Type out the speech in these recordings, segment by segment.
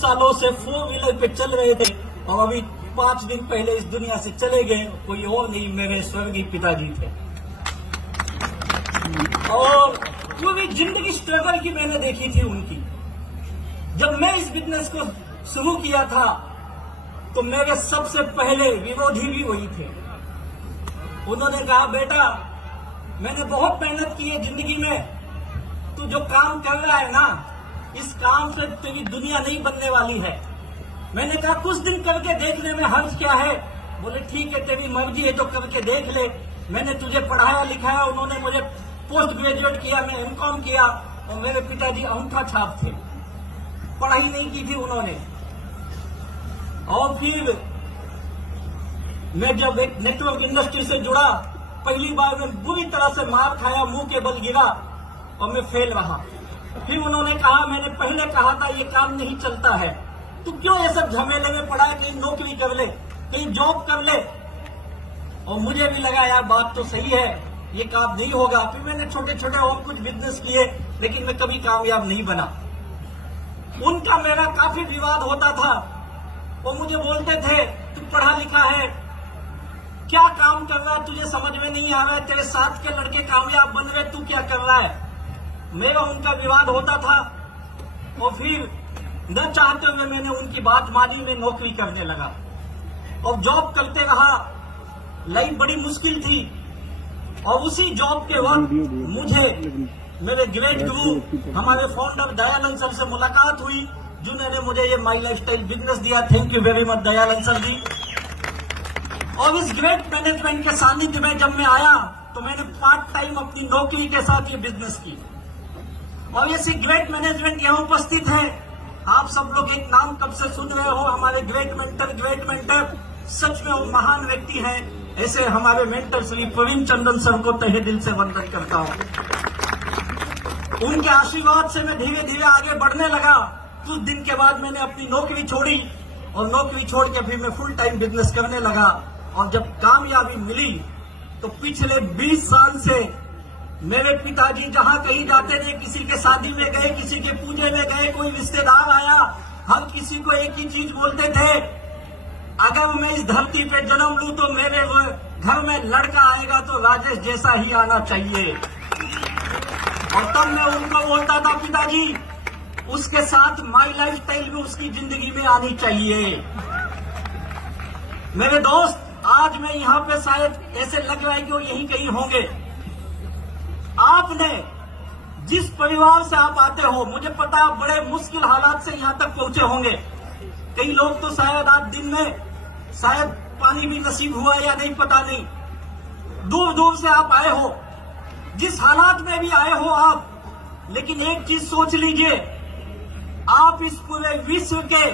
सालों से 4 व्हीलर पे चल रहे थे और अभी 5 दिन पहले इस दुनिया से चले गए। कोई और नहीं, मेरे स्वर्गीय पिताजी थे। और पूरी जिंदगी स्ट्रगल की मैंने देखी थी उनकी। जब मैं इस बिजनेस को शुरू किया था तो मेरे सबसे पहले विरोधी भी वही थे। उन्होंने कहा, बेटा मैंने बहुत मेहनत की है जिंदगी में, तू जो काम कर रहा है ना, इस काम से तेरी दुनिया नहीं बनने वाली है। मैंने कहा कुछ दिन करके देखने में हर्ज क्या है। बोले ठीक है, तेरी मर्जी है तो करके देख ले। मैंने तुझे पढ़ाया लिखाया, उन्होंने मुझे पोस्ट ग्रेजुएट किया, मैं एमकॉम किया और मेरे पिताजी अंगूठा छाप थे, पढ़ाई नहीं की थी उन्होंने। और फिर मैं जब एक नेटवर्क इंडस्ट्री से जुड़ा, पहली बार मैं बुरी तरह से मार खाया, मुंह के बल गिरा और मैं फेल रहा। फिर उन्होंने कहा, मैंने पहले कहा था ये काम नहीं चलता है, तू क्यों ये सब झमेले में पड़ा है, कहीं नौकरी कर ले, कहीं जॉब कर ले। और मुझे भी लगा यार बात तो सही है, ये काम नहीं होगा। फिर मैंने छोटे छोटे और कुछ बिजनेस किए, लेकिन मैं कभी कामयाब नहीं बना। उनका मेरा काफी विवाद होता था। वो मुझे बोलते थे, तू पढ़ा लिखा है, क्या काम कर रहा है, तुझे समझ में नहीं आ रहा है, तेरे साथ के लड़के कामयाब बन रहे, तू क्या कर रहा है। मेरा उनका विवाद होता था। और फिर न चाहते हुए मैंने उनकी बात मानी, में नौकरी करने लगा और जॉब करते रहा। लाइफ बड़ी मुश्किल थी और उसी जॉब के वक्त मुझे मेरे ग्रेट गुरु हमारे फाउंडर दयानंद सर से मुलाकात हुई, जिन्होंने मुझे ये माई लाइफस्टाइल बिजनेस दिया। Thank you very much Dayanand sir ji. और इस ग्रेट मैनेजमेंट के सानिध्य में जब मैं आया तो मैंने पार्ट टाइम अपनी नौकरी के साथ ये बिजनेस की। और ये ग्रेट मैनेजमेंट यहाँ उपस्थित है। आप सब लोग एक नाम कब से सुन रहे हो, हमारे ग्रेट मेंटर। सच में वो महान व्यक्ति हैं। ऐसे हमारे मेंटर श्री प्रवीण चंद्रन सर को तहे दिल से वंदन करता हूँ। उनके आशीर्वाद से मैं धीरे धीरे आगे बढ़ने लगा। कुछ दिन के बाद मैंने अपनी नौकरी छोड़ी और नौकरी छोड़ के फिर मैं फुल टाइम बिजनेस करने लगा। और जब कामयाबी मिली तो पिछले 20 साल से मेरे पिताजी जहां कहीं जाते थे, किसी के शादी में गए, किसी के पूजे में गए, कोई रिश्तेदार आया, हर किसी को एक ही चीज बोलते थे, अगर मैं इस धरती पे जन्म लूं तो मेरे घर में लड़का आएगा तो राजेश जैसा ही आना चाहिए। और तब मैं उनको बोलता था, पिताजी उसके साथ माई लाइफस्टाइल में उसकी जिंदगी में आनी चाहिए। मेरे दोस्त, आज मैं यहाँ पे शायद ऐसे लग रहा है कि वो यहीं कहीं होंगे। आपने जिस परिवार से आप आते हो, मुझे पता है बड़े मुश्किल हालात से यहाँ तक पहुंचे होंगे। कई लोग तो शायद आज दिन में शायद पानी भी नसीब हुआ या नहीं, पता नहीं। दूर दूर से आप आए हो, जिस हालात में भी आए हो आप, लेकिन एक चीज सोच लीजिए, आप इस पूरे विश्व के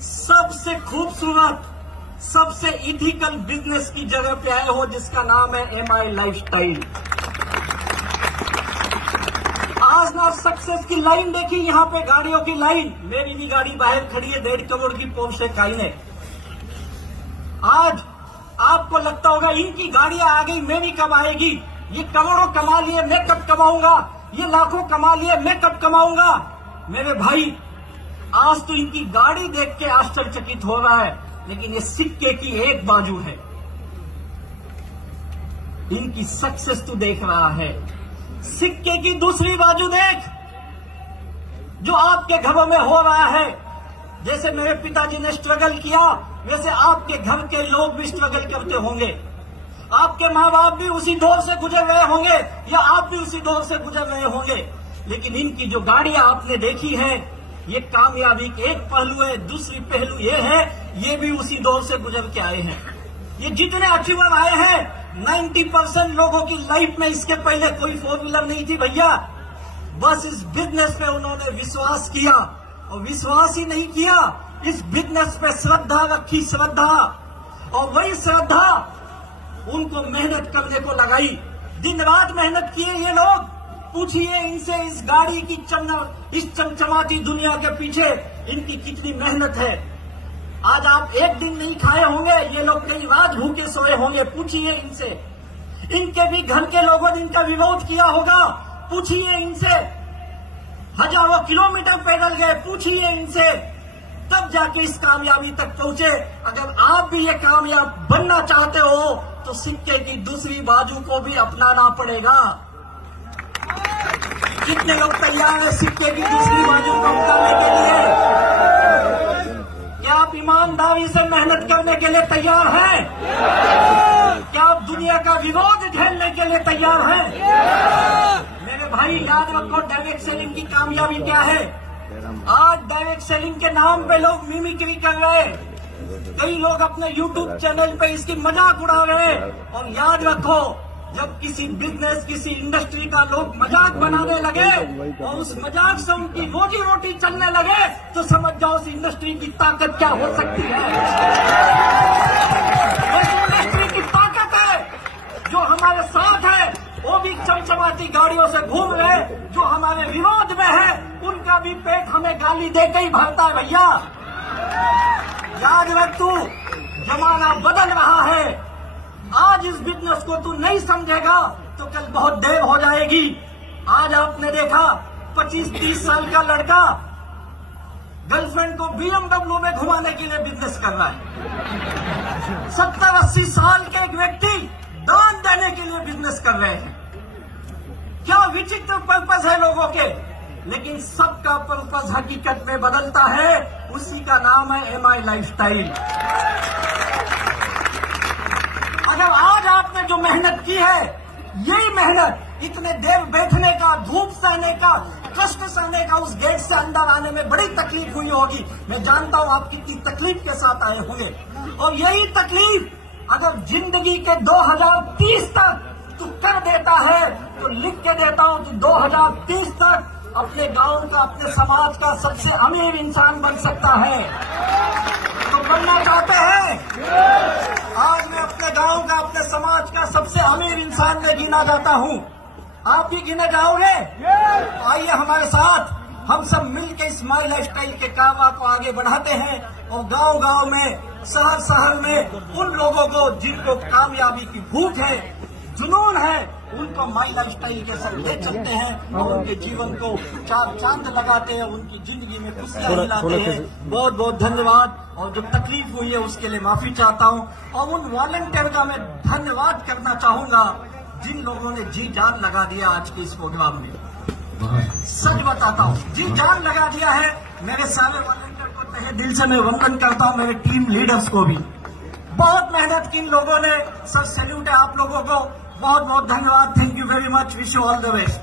सबसे खूबसूरत, सबसे इथिकल बिजनेस की जगह पे आए हो, जिसका नाम है एमआई लाइफस्टाइल। आज ना सक्सेस की लाइन देखी, यहाँ पे गाड़ियों की लाइन। मेरी भी गाड़ी बाहर खड़ी है, 1.5 करोड़ की पोर्शे काइनेट। आज आपको लगता होगा इनकी गाड़ियां आ गई, मेरी कब आएगी, ये करोड़ों कमा लिए, मैं कब कमाऊंगा, ये लाखों कमा लिए, मैं कब कमाऊंगा। मेरे भाई, आज तो इनकी गाड़ी देख के आश्चर्यचकित हो रहा है, लेकिन ये सिक्के की एक बाजू है। इनकी सक्सेस तू देख रहा है, सिक्के की दूसरी बाजू देख, जो आपके घरों में हो रहा है। जैसे मेरे पिताजी ने स्ट्रगल किया, वैसे आपके घर के लोग भी स्ट्रगल करते होंगे। आपके माँ बाप भी उसी दौर से गुजर रहे होंगे, या आप भी उसी दौर से गुजर रहे होंगे। लेकिन इनकी जो गाड़ियां आपने देखी है, ये कामयाबी के एक पहलू है। दूसरी पहलू ये है, ये भी उसी दौर से गुजर के आए हैं। ये जितने अचीवर आए हैं, 90% लोगों की लाइफ में इसके पहले कोई 4 व्हीलर नहीं थी भैया। बस इस बिजनेस पे उन्होंने विश्वास किया, और विश्वास ही नहीं किया, इस बिजनेस पे श्रद्धा रखी, श्रद्धा। और वही श्रद्धा उनको मेहनत करने को लगाई। दिन रात मेहनत किए ये लोग। पूछिए इनसे, इस गाड़ी की इस चमचमाती दुनिया के पीछे इनकी कितनी मेहनत है। आज आप एक दिन नहीं खाए होंगे, ये लोग कई रात भूखे सोए होंगे। पूछिए इनसे। इनके भी घर के लोगों ने इनका विरोध किया होगा, पूछिए इनसे। हजारों किलोमीटर पैदल गए, पूछिए इनसे, तब जाके इस कामयाबी तक पहुंचे। अगर आप भी ये कामयाब बनना चाहते हो तो सिक्के की दूसरी बाजू को भी अपनाना पड़ेगा। कितने लोग तैयार हैं सिक्के की दूसरी बाजू को अपनाने के लिए? क्या आप ईमानदारी से मेहनत करने के लिए तैयार हैं? क्या आप दुनिया का विरोध झेलने के लिए तैयार हैं? मेरे भाई याद रखो, डायरेक्ट सेलिंग की कामयाबी क्या है। आज डायरेक्ट सेलिंग के नाम पे लोग मिमिक्री कर रहे हैं, कई लोग अपने YouTube चैनल पे इसकी मजाक उड़ा रहे हैं। और याद रखो, जब किसी बिजनेस, किसी इंडस्ट्री का लोग मजाक बनाने लगे और उस मजाक से उनकी रोजी रोटी चलने लगे तो समझ जाओ उस इंडस्ट्री की ताकत क्या हो सकती है। उस इंडस्ट्री की ताकत है जो हमारे साथ है, वो भी चमचमाती गाड़ियों से घूम रहे, जो हमारे विरोध में है उनका भी पेट हमें गाली देके ही भरता है भैया। याद रख, तू जमाना बदल रहा है। आज इस बिजनेस को तू नहीं समझेगा तो कल बहुत देर हो जाएगी। आज आपने देखा 25-30 साल का लड़का गर्लफ्रेंड को BMW में घुमाने के लिए बिजनेस कर रहा है। 70-80 साल के एक व्यक्ति दान देने के लिए बिजनेस कर रहे हैं। क्या विचित्र पर्पस है लोगों के, लेकिन सबका पर्पस हकीकत में बदलता है। उसी का नाम है MI लाइफस्टाइल। अगर आज आपने जो मेहनत की है, यही मेहनत इतने देर बैठने का, धूप सहने का, कष्ट सहने का, उस गेट से अंदर आने में बड़ी तकलीफ हुई होगी। मैं जानता हूं आप कितनी तकलीफ के साथ आए होंगे। और यही तकलीफ अगर जिंदगी के 2030 तक तू कर देता है तो लिख के देता हूं कि 2030 तक अपने गांव का, अपने समाज का सबसे अमीर इंसान बन सकता है। तो बनना चाहते हैं? आज मैं अपने गांव का, अपने समाज का सबसे अमीर इंसान में गिना जाता हूं। आप भी गिने जाओगे? तो आइए हमारे साथ, हम सब मिलकर इस माई लाइफस्टाइल के कामों को आगे बढ़ाते हैं और गांव-गांव में, शहर-शहर में उन लोगों को जिनको कामयाबी की भूख है, जुनून है, उनको माई लाइफस्टाइल के साथ ले चलते हैं और उनके जीवन को चार चांद लगाते हैं, उनकी जिंदगी में खुशियां मिलाते हैं। बहुत बहुत धन्यवाद। और जो तकलीफ हुई है उसके लिए माफी चाहता हूं। और उन वॉलंटियर का मैं धन्यवाद करना चाहूंगा जिन लोगों ने जी जान लगा दिया आज के इस प्रोग्राम में। सच बताता हूं, जी जान लगा दिया है। मेरे सारे वॉलंटियर को तहे दिल से मैं वंदन करता हूं, मेरे टीम लीडर्स को भी। बहुत मेहनत की इन लोगों ने। सर सैल्यूट है आप लोगों को। बहुत बहुत धन्यवाद। Thank you very much. Wish you all the best.